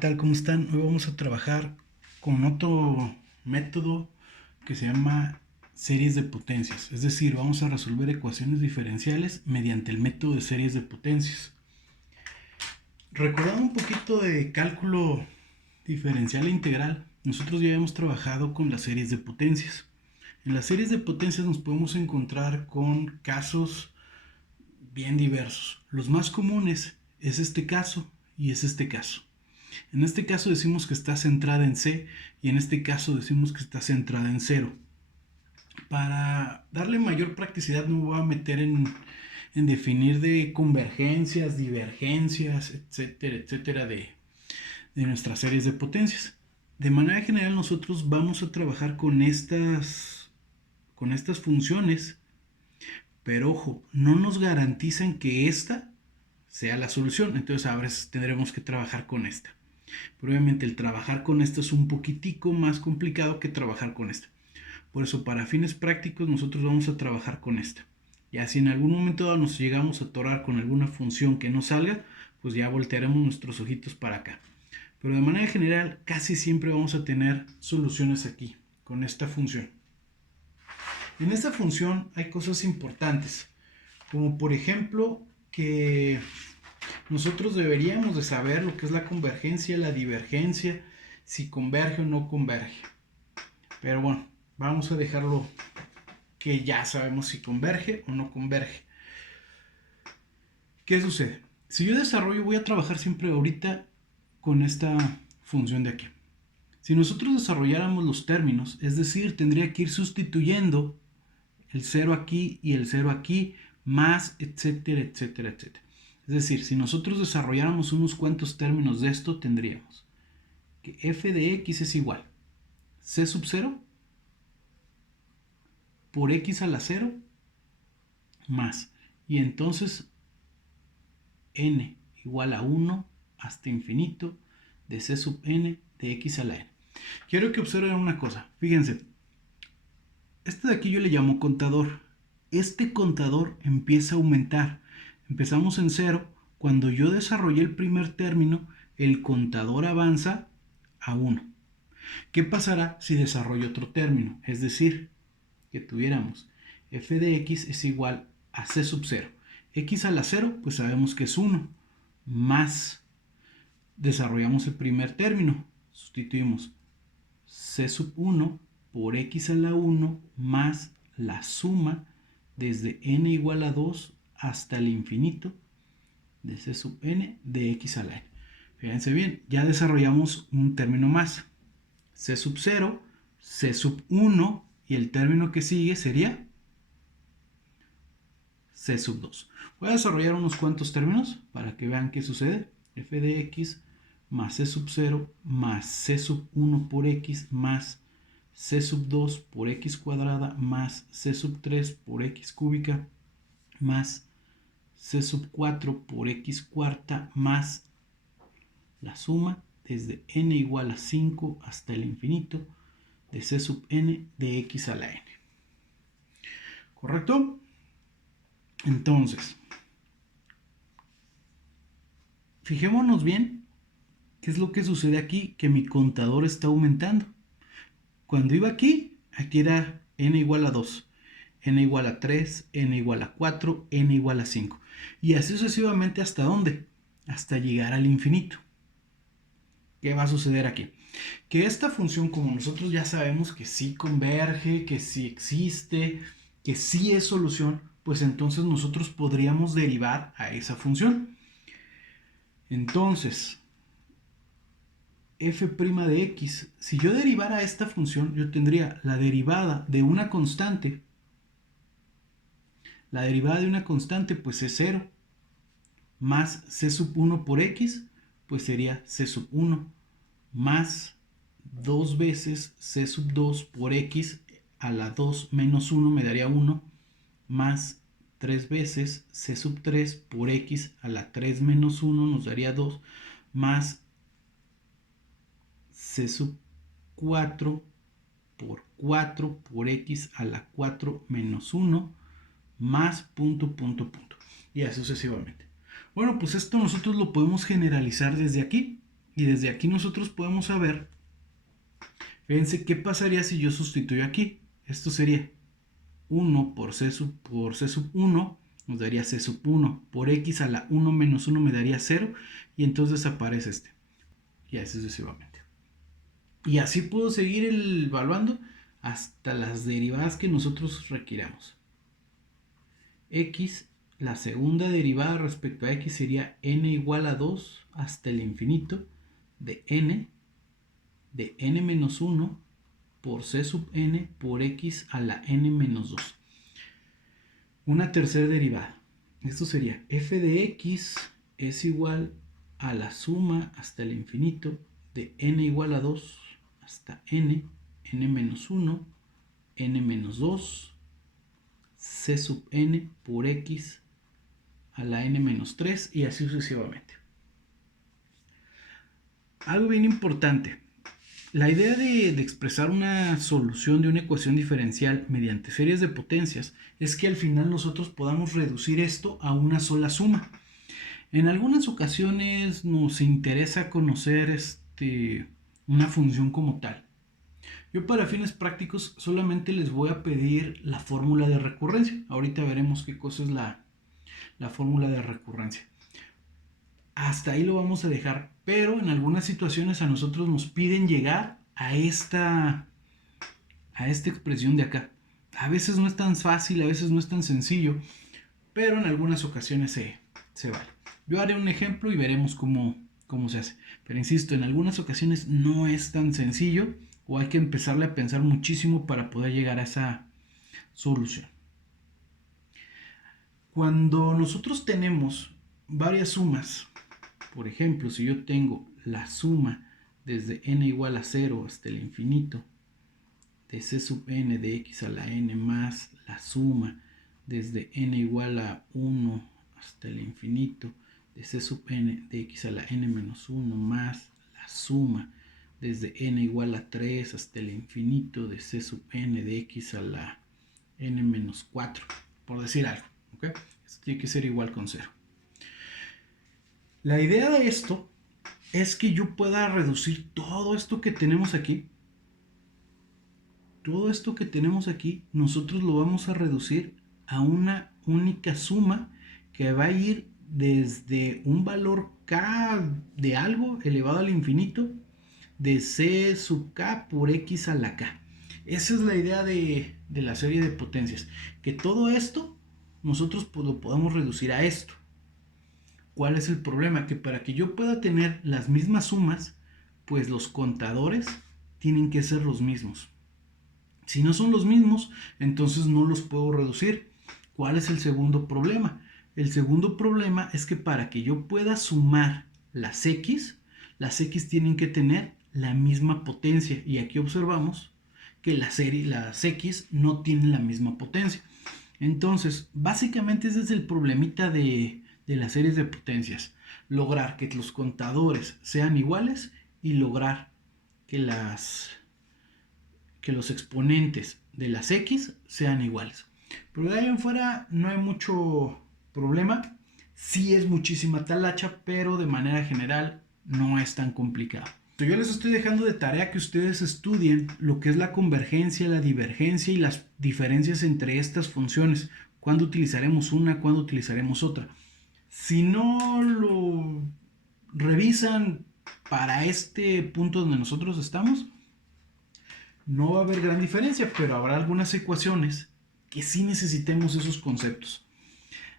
tal? ¿Cómo están? Hoy vamos a trabajar con otro método que se llama series de potencias. Es decir, vamos a resolver ecuaciones diferenciales mediante el método de series de potencias. Recordando un poquito de cálculo diferencial e integral, nosotros ya hemos trabajado con las series de potencias. En las series de potencias nos podemos encontrar con casos bien diversos. Los más comunes es este caso y es este caso. En este caso decimos que está centrada en C y en este caso decimos que está centrada en 0. Para darle mayor practicidad me voy a meter en definir de convergencias, divergencias, etcétera, etcétera de nuestras series de potencias. De manera general nosotros vamos a trabajar con estas funciones, pero ojo, no nos garantizan que esta sea la solución, entonces a veces tendremos que trabajar con esta. Pero obviamente el trabajar con esta es un poquitico más complicado que trabajar con esta. Por eso para fines prácticos nosotros vamos a trabajar con esta. Ya si en algún momento nos llegamos a atorar con alguna función que no salga, pues ya voltearemos nuestros ojitos para acá. Pero de manera general casi siempre vamos a tener soluciones aquí, con esta función. En esta función hay cosas importantes, como por ejemplo que nosotros deberíamos de saber lo que es la convergencia, la divergencia, si converge o no converge. Pero bueno, vamos a dejarlo que ya sabemos si converge o no converge. ¿Qué sucede? Si yo desarrollo, voy a trabajar siempre ahorita con esta función de aquí. Si nosotros desarrolláramos los términos, es decir, tendría que ir sustituyendo el 0 aquí y el 0 aquí, más, etcétera, etcétera, etcétera. Es decir, si nosotros desarrolláramos unos cuantos términos de esto, tendríamos que f de x es igual c sub 0 por x a la 0 más. Y entonces n igual a 1 hasta infinito de c sub n de x a la n. Quiero que observen una cosa. Fíjense, este de aquí yo le llamo contador. Este contador empieza a aumentar. Empezamos en 0. Cuando yo desarrollé el primer término, el contador avanza a 1. ¿Qué pasará si desarrollo otro término? Es decir, que tuviéramos f de x es igual a c sub 0. X a la 0, pues sabemos que es 1. Más, desarrollamos el primer término. Sustituimos c sub 1 por x a la 1 más la suma desde n igual a 2 hasta el infinito de c sub n de x a la n. Fíjense bien, ya desarrollamos un término más. C sub 0, C sub 1 y el término que sigue sería C sub 2. Voy a desarrollar unos cuantos términos para que vean qué sucede. F de x más C sub 0 más C sub 1 por x más C sub 2 por x cuadrada más C sub 3 por x cúbica más C sub 4 por x cuarta más la suma desde n igual a 5 hasta el infinito de c sub n de x a la n. ¿Correcto? Entonces, fijémonos bien qué es lo que sucede aquí, que mi contador está aumentando. Cuando iba aquí, aquí era n igual a 2, n igual a 3, n igual a 4, n igual a 5. Y así sucesivamente, ¿hasta dónde? Hasta llegar al infinito. ¿Qué va a suceder aquí? Que esta función, como nosotros ya sabemos que sí converge, que sí existe, que sí es solución, pues entonces nosotros podríamos derivar a esa función. Entonces, f' de x, si yo derivara esta función, yo tendría la derivada de una constante. La derivada de una constante pues es 0, más c sub 1 por x, pues sería c sub 1, más 2 veces c sub 2 por x a la 2 menos 1 me daría 1, más 3 veces c sub 3 por x a la 3 menos 1 nos daría 2, más c sub 4 por 4 por x a la 4 menos 1, más punto, punto, punto. Y así sucesivamente. Bueno, pues esto nosotros lo podemos generalizar desde aquí. Y desde aquí nosotros podemos saber, fíjense, ¿qué pasaría si yo sustituyo aquí? Esto sería 1 por C sub 1 nos daría C sub 1. Por X a la 1 menos 1 me daría 0. Y entonces desaparece este. Y así sucesivamente. Y así puedo seguir evaluando hasta las derivadas que nosotros requiramos. X, la segunda derivada respecto a X sería n igual a 2 hasta el infinito de n menos 1 por C sub n por X a la n menos 2. Una tercera derivada. Esto sería f de x es igual a la suma hasta el infinito de n igual a 2 hasta n menos 1, n menos 2, c sub n por x a la n menos 3 y así sucesivamente. Algo bien importante. La idea de expresar una solución de una ecuación diferencial mediante series de potencias es que al final nosotros podamos reducir esto a una sola suma. En algunas ocasiones nos interesa conocer una función como tal. Yo para fines prácticos solamente les voy a pedir la fórmula de recurrencia. Ahorita veremos qué cosa es la fórmula de recurrencia. Hasta ahí lo vamos a dejar, pero en algunas situaciones a nosotros nos piden llegar a esta expresión de acá. A veces no es tan fácil, a veces no es tan sencillo, pero en algunas ocasiones se vale. Yo haré un ejemplo y veremos cómo se hace. Pero insisto, en algunas ocasiones no es tan sencillo o hay que empezarle a pensar muchísimo para poder llegar a esa solución. Cuando nosotros tenemos varias sumas, por ejemplo, si yo tengo la suma desde n igual a 0 hasta el infinito de c sub n de x a la n más la suma desde n igual a 1 hasta el infinito de c sub n de x a la n menos 1 más la suma desde n igual a 3 hasta el infinito de c sub n de x a la n menos 4, por decir algo, ¿ok? Esto tiene que ser igual con 0. La idea de esto es que yo pueda reducir todo esto que tenemos aquí. Todo esto que tenemos aquí, nosotros lo vamos a reducir a una única suma que va a ir desde un valor k de algo elevado al infinito de c sub k por x a la k. Esa es la idea de la serie de potencias. Que todo esto nosotros lo podamos reducir a esto. ¿Cuál es el problema? Que para que yo pueda tener las mismas sumas, pues los contadores tienen que ser los mismos. Si no son los mismos, entonces no los puedo reducir. ¿Cuál es el segundo problema? El segundo problema es que para que yo pueda sumar las x tienen que tener la misma potencia. Y aquí observamos que las x no tienen la misma potencia. Entonces, básicamente ese es el problemita de las series de potencias. Lograr que los contadores sean iguales y lograr que los exponentes de las x sean iguales. Pero de ahí en fuera no hay mucho problema. Sí es muchísima talacha, pero de manera general no es tan complicado. Yo les estoy dejando de tarea que ustedes estudien lo que es la convergencia, la divergencia y las diferencias entre estas funciones. Cuándo utilizaremos una, cuándo utilizaremos otra. Si no lo revisan para este punto donde nosotros estamos, no va a haber gran diferencia, pero habrá algunas ecuaciones que sí necesitemos esos conceptos.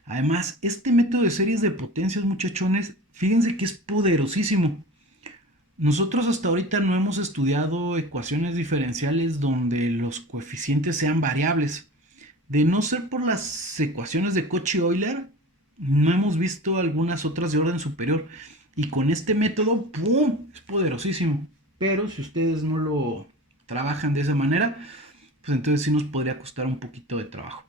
Además, este método de series de potencias, muchachones, fíjense que es poderosísimo. Nosotros hasta ahorita no hemos estudiado ecuaciones diferenciales donde los coeficientes sean variables. De no ser por las ecuaciones de Cauchy-Euler, no hemos visto algunas otras de orden superior. Y con este método, ¡pum!, es poderosísimo. Pero si ustedes no lo trabajan de esa manera, pues entonces sí nos podría costar un poquito de trabajo.